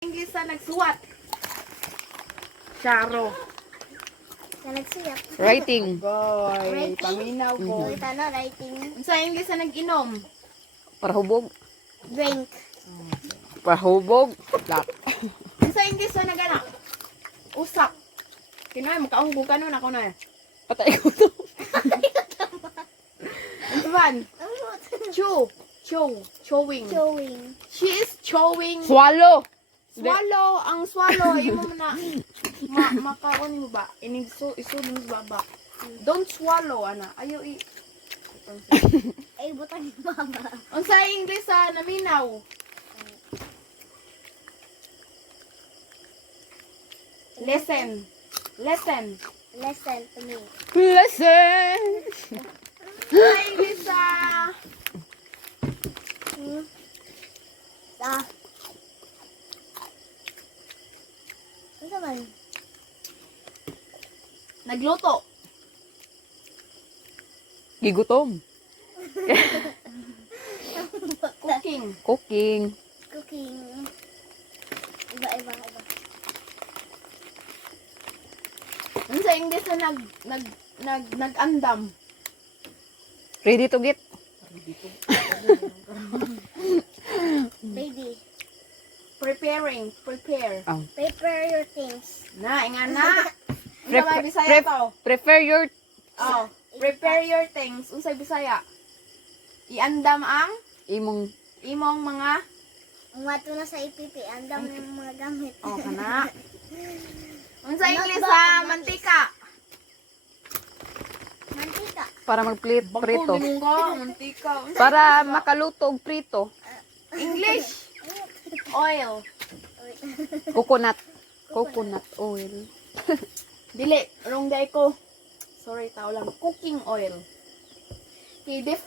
English sa nagsuwat. Charo. Na nagsuyak. Writing. Goy, Writing? paminaw ko. Wait, ano, writing? Sa English sa nag-inom. Parahubog. Drink. Parahubog. Lak. Sa English sa nag-anak. Usap. Kinoy, makaunggog ka nun ako na. Patay ko to. Ano ba? Chew. Chewing. Showing. She is chewing. Swallow. Swallow. Ang swallow. Imo mo na. Makaon mo ba? Isulong mo sa baba. Don't swallow, ana. Ayaw Ay, butang ni mama. Ang sa English sa naminaw. Listen. Listen to me. Listen. Sa English sa Ah. Ano man? nagluto. Gigutom. Cooking. Cooking. Cooking. Iba. Ang sa English na nag-andam. Ready to get. Ready. Prepare. Prepare your things. Na, ingan na. Unsa may Bisaya to? Prepare your Oh, prepare your things. Unsay Bisaya? Iandam ang imong imong mga Umato na sa IPP. Andam ng mga gamit. oh kana. Unsa English sa mantika? Mantika. para mag-prito. Prito. Mantika. Para makaluto og prito. English. Oil. Coconut. Coconut oil. Dili, wrong day ko. Sorry, tao lang. Cooking oil. Kidif.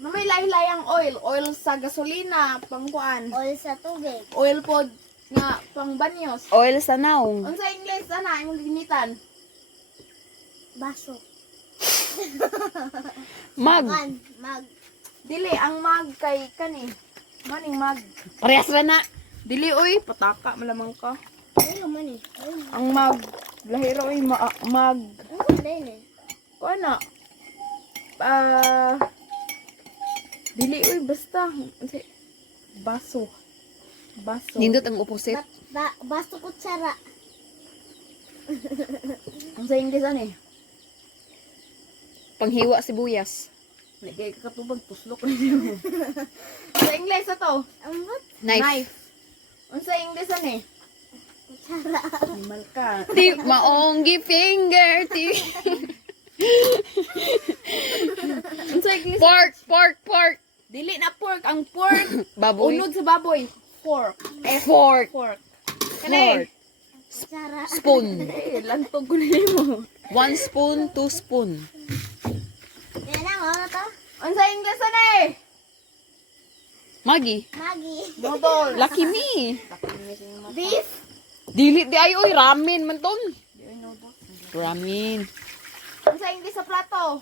May lahi-layang oil. Oil sa gasolina, pangkuan. Oil sa tubig. Oil pod nga pang banyos. Oil sa naong. Unsa English ana imong ginitan? Baso. Mag. Mag. Dili ang mag kay kani. Maning mag. Parehas ra na. Dili oy, pataka malamang ka. Ay, man eh. Ang mag lahiro oy mag Ano din eh? kuana. Dili oy basta baso. Baso. Nindot ang opposite. Baso kutsara. Ang sa English ani? Panghiwa sibuyas. Nagay katubag tuslok niyo. Sa English ato, Ambot. Knife. Unsa English ani? Kutsara. Animal ka. Ti maonggi finger ti. Unsa English? Pork. Dili na pork, ang pork. Baboy. Unod sa baboy. Pork. Fork. Pork. Fork. Kani? Kutsara. Spoon. Eh, lantog ko nimo. 1 spoon, 2 spoon. Yan lang, ano to? Unsa English ani? Magi. Maggie. Noodles. Lucky me. Beef. Dili di ay oy ramen man ton. Dili noodles. Ramen. Unsa English sa plato?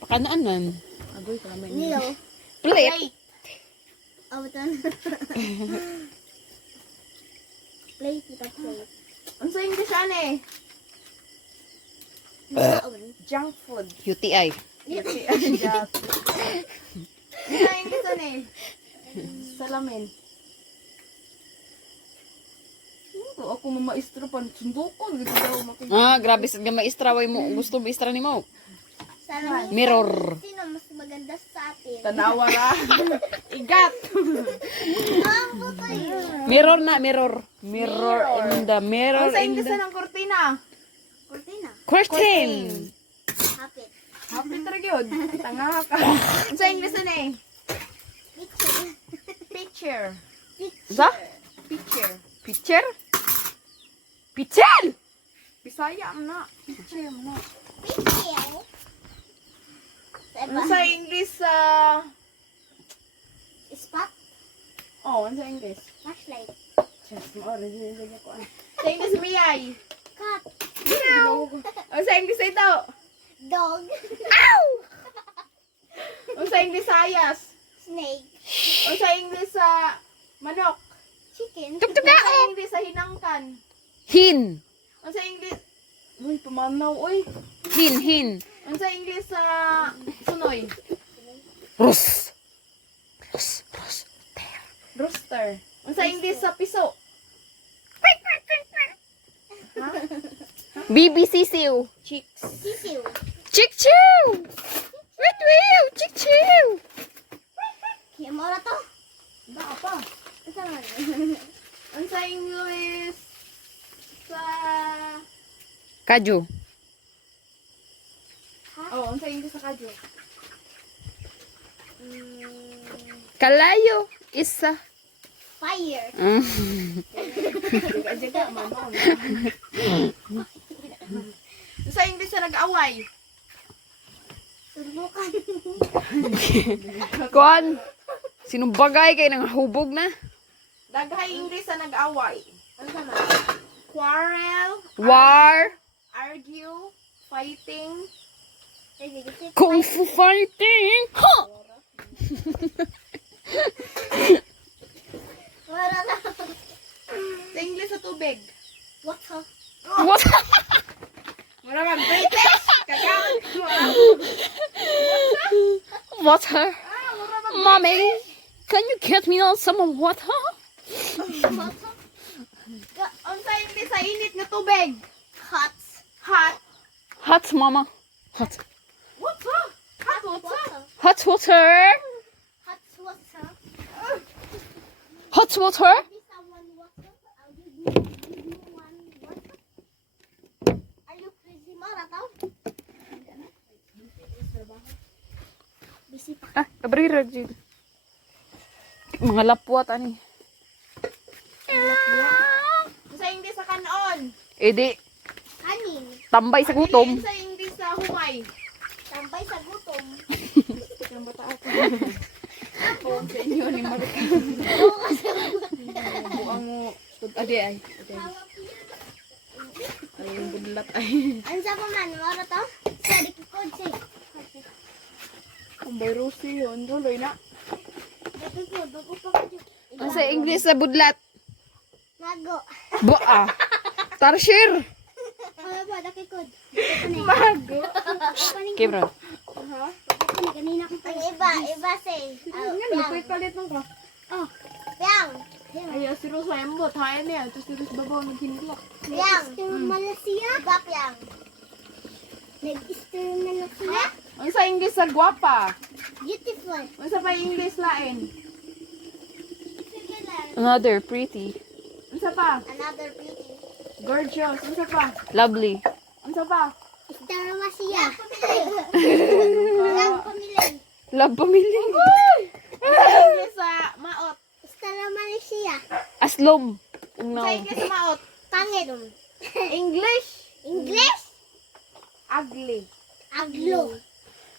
Pakanaanan. Agoy kalamay Nilo. Plate. Oh, ito na. Plate, ito plate. Unsa English ani? Saon. Junk food. UTI. Junk. Unsa English ani? Salamin. Ako mamaestro pan sundukon gid daw makita. Grabe sad nga maestra way mo. Gusto maestra nimo. Sana Mirror. sino mas maganda sa atin? Tanawa ra. Igat. Ang butay. Mirror na, mirror. Mirror in the mirror Unsa in English the ng kortina? Cortina. curtain. Hapit. Hapit ra gyud. Tanga ka. Unsa English ani? Picture. Picture. Sa? Picture. Picture? Picture? Bisaya man na. Picture man na. Picture. Unsa English sa Spot. unsa English? Flashlight. Just mo original sa ko. Sa English miyay. Cat. Unsa English ito? Dog. Unsa English sa ayas? Snake. Unsa English sa manok? Chicken. Unsa English sa hinangkan? Hin. Unsa English? Uy, pamanaw, uy. Hin. Unsa English sa sunoy? Rus. Rooster. Unsa English sa piso? Ha? BBCCU. Chicks. Sisiw. Chick-chew. Wait, chick-chew. Kaya mo na to. Ba pa? Ito nga. Unsa English sa Kaju. Oh, unsa English sa kadyo? Kalayo. Isa. Fire. Jaga mama. Unsa English sa nag-away? Turbukan. Kuan. Sinong bagay kay nang hubog na? Daghay English sa nag-away. Unsa na? Quarrel, War. argue, fighting. Kung Fu fighting. Ha! Wala na. Sa English sa tubig. What the? What? Mura man British. Kakaon ko. Water. Mommy, can you get me on some water? Unsa English sa init nga tubig? Hot. Hot. Hot, mama. Hot. What's up? Hot water. Hot water. Hot water. Hot water. Give someone water. I'll give you one water. Are you crazy, Mara? Tao? Busy pa. Ah, kabrira, Jid. Mga lapwat, ani. Unsa English sa kanon? Edi, Kanin. tambay sa gutom. Unsa English sa humay? Tambay sa gutom. Yung bata ako. Ako sa inyo ni Marika. Buang mo. Adi ay. Ay, yung budlat ay. Ansa pa man, Mara to? Sa dikikod siya. Ang virusi yun. Duloy na. Dikikod, bago pa ko dyan. Ang sa English sa budlat. Nago. Baa. Tarshir. Ano ba, dikikod? Mago. Kibra. Ha? Kanina ko pa. Ang iba say. Nga, lupay palit nung ka. Oh, yang. Ay, si Rosa embot. Hayan niya. Ito si Rosa babaw naghinilak. Yang. Malaysia. Gap yang. Nag-stir Malaysia. Ang sa English sa guwapa. Beautiful. Ang sa pa English lain. Another pretty. Ang sa pa. Another pretty. Gorgeous. Ang sa pa. Lovely. Ang sa pa. Star Malaysia. Yang pamilya. Love pamilya. English sa maot. Star Malaysia. Aslom. Sa No. English sa maot. Pangit. English. English. Ugly. Aglo.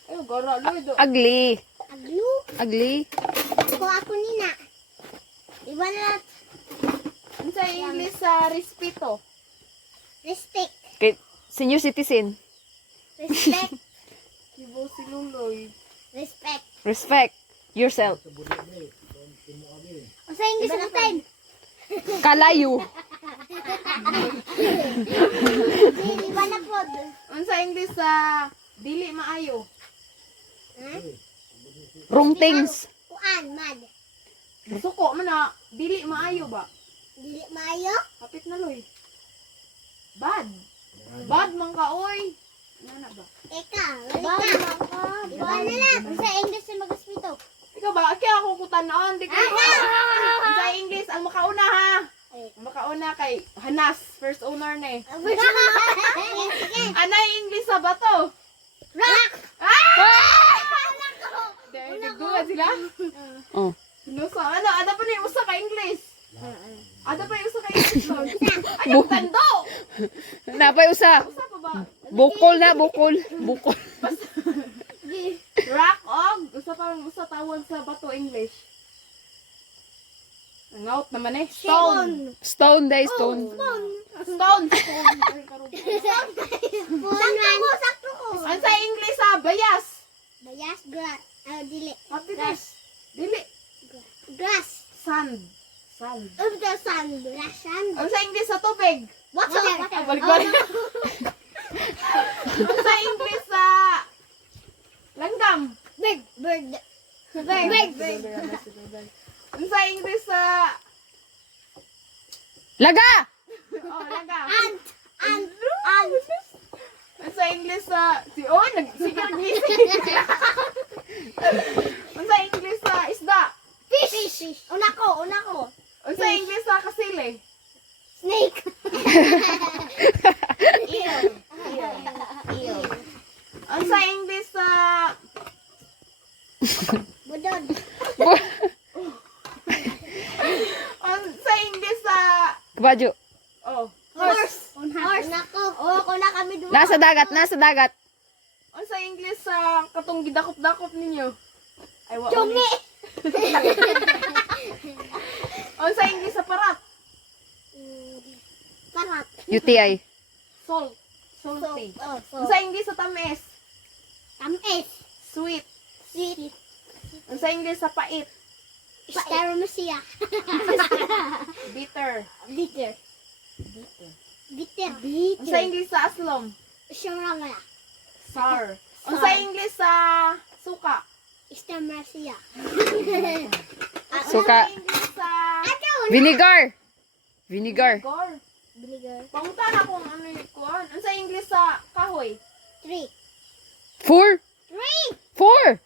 Ay, gara. Loy do. Ugly. Aglo. Ugly. Ako nina. Iba na Ang sa English sa respeto. respect. Kay senior citizen. Respect. Kibo si Luloy. Respect. Respect yourself. O sa English sa time. Kalayo. Iba na po. Ang sa English sa dili maayo. Wrong things. Kuan, mad. Suko man na dili maayo ba? Dili maayo. Kapit na loy. Bad. Bad man ka oy. Ano na ba? Eka, wala ka. Iba na lang. O sa English sa mag-hospital. Ikaw ba? Kaya ako kutanon. Di ka. Ang sa English, ang makauna ha. Ang makauna kay Hanas, first owner na eh. Sige. Anay English sa bato. Rock. Dahil nagduwa sila. Oh. Lusa. Ano pa na yung usa ka English? Ano pa yung usa ka English doon? Ay, ang tando! Napay usa. Usa pa ba? Bukol na, bukol. Bukol. Rock og. Usa tawag sa bato English. Nangout naman eh. Stone. Stone day, stone. Stone. Sakto ko. Ang sa English sa bayas. Bayas, grass. Dili. Kapit na. Dili. Grass. Sand. Sand. Of the sand. The sand. Ang sa English sa tubig. Water. Ah, balik-balik. Ang sa English sa langgam. Bird. Bird. Bird. Ang sa English sa Laga! laga. Ant. Ant. Ang sa English sa sige nag-isip. Ang sa English sa isda. Fish. Una ko. Ang sa English sa kasili. Snake. Eel. Ang sa English sa Budod. ang sa English sa Kabadyo. Horse. Una ko. Kuna kami dua. Nasa dagat. ang sa English sa katong gidakop-dakop ninyo. Ay wa. Chungi. Ang sa English sa parat. Parat. UTI. Salt. Salty. So. Ang sa English sa tamis. Tamis. Sweet. Sweet. Ang sa English sa pait. Steromasia. Bitter. Bitter. Ang sa English sa aslom. Shamramaya. Sour. Ang sa English sa suka. Steromasia. Suka. Ang sa English sa Vinegar. Vinegar. Gar. Vinegar. Pangunta na kung ano yung kuhan. Ang sa English sa kahoy. 3. 4. 4.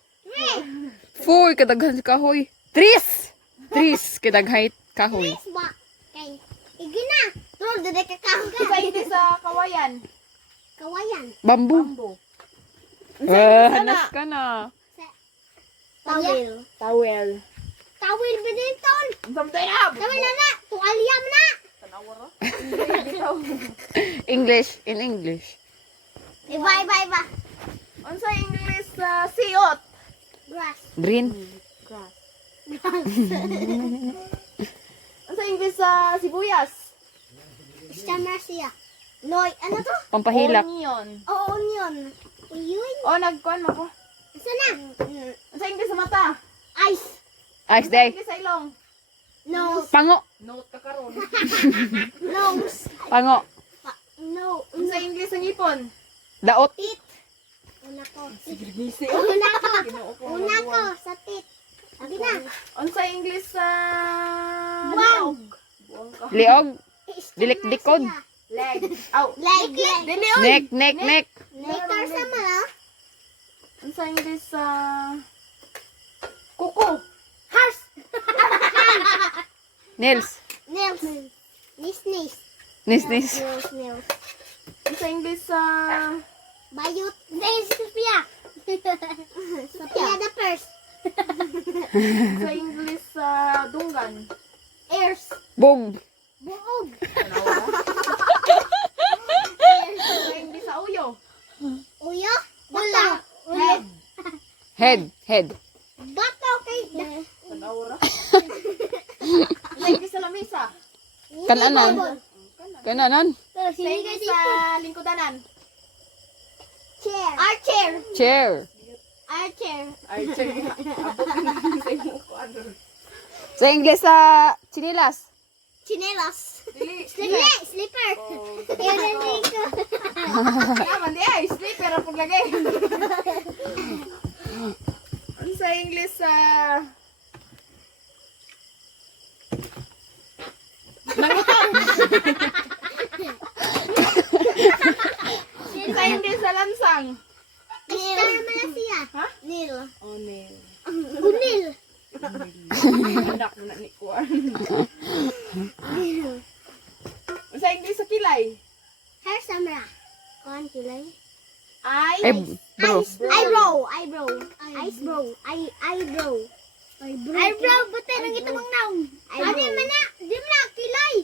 3. 4 kadaghan sa kahoy. Tris kadaghay kahoy. Tres ba? Kay. Igina. Tol, dede ka Ang sa English sa kawayan. Kawayan. Bamboo. Bambo. Ang sa English sa Hanas ka na. Tawil. Towel. Tawil ba din, tol? Samtay na! Tawil na. Tuwalya mo na. Tanawara? English. In English. Iba. Ang sa English sa siot. Grass. Green. Grass. Grass. Ang sa English sa sibuyas. Steromasia. Noy. Ano to? Pampahilak. Onion. Onion. Uyuy. Nagkuhan mo ko. Isa na. Ang sa English sa mata. Ice. Ice Ang sa day. English sa ilong. Nose. Pango. Note ka karon. Nose. Pango. No. Ang sa English sa ngipon. Daot. Tit. Una ko. Gisi. Una ko. Ginoo ko. Una ko. Sa tit. Sabi na. Ang sa English sa Buwang. Buwang ka. Liog. Dilik-dikod. Leg. Aw. Leg. Dili oy. Neck. Later sama na. Ang sa English sa kuko. Horse. Nails. Nails. Nis. Nis. Nails. Ang sa English sa Bayot. Hindi, Sophia. Sophia the first. sa English sa dunggan. Ears. Bog. Buog. Sa English sa uyo. Uyo. Ulo. Head. Head. Bato kay. Tanawara. Sa English sa lamesa. Kananan. Kananan. Pero Sa English sa lingkudanan. chair. Our chair. Chair. Our chair. Ay, check. Abot na sa imo ko ano. Sa English sa chinilas. Chinelas. Dili. Slipper. Narinig ko. Naman di ay sleeper ang paglagay. Ano sa English sa sa English sa lansang. Star Malaysia. Ha? Nil. Onel. Unil. Anak mo na ni Kuan. Sa English sa kilay. Hair Samra. Kon kilay. Ay. Bro. Eyebrow. Eyebrow. Eyebrow. Buti nang ito mong naong. Ano man na? Di mo na. Kilay.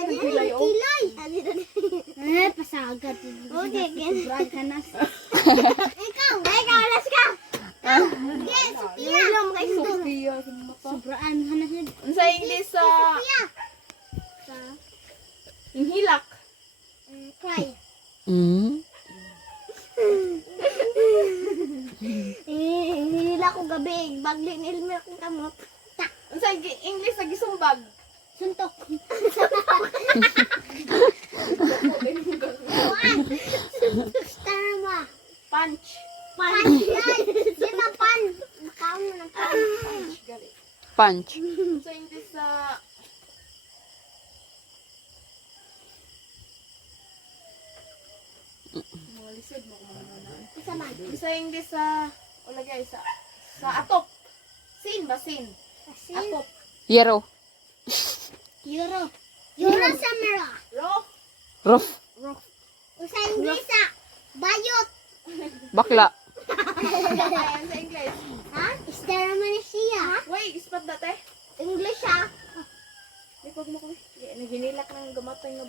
Ano Kilay, na? oh. Kilay. Pasagad. Okay. Brad ka na. Ikaw. Alas ka. Yes, Sophia. Alam mo kayo. Sophia. Sobraan ka na siya. Sa English sa Sophia. hilak. Cry. Hinila ko gabi. Bagli ni Elmer kong kamot. Sa English sa gisumbag. Bayok. Tama. Punch. Pan. Yan ang pan. Makaon mo ng pan. Punch, gali. Punch. So, hindi sa... Mga lisod mo kung ano. Isa man. Isa hindi sa... O lagay sa atop. Sin ba? Sin. Asin. Atop. Yero. Euro. Euro sa mera. Rock. Roof. Usa Inglesa. Bayot. Bakla. Ayan sa English. Ha? Isda naman siya. Wait, ispat dati. English ha? Di pag mo kami. Naginilak ng gamatay nga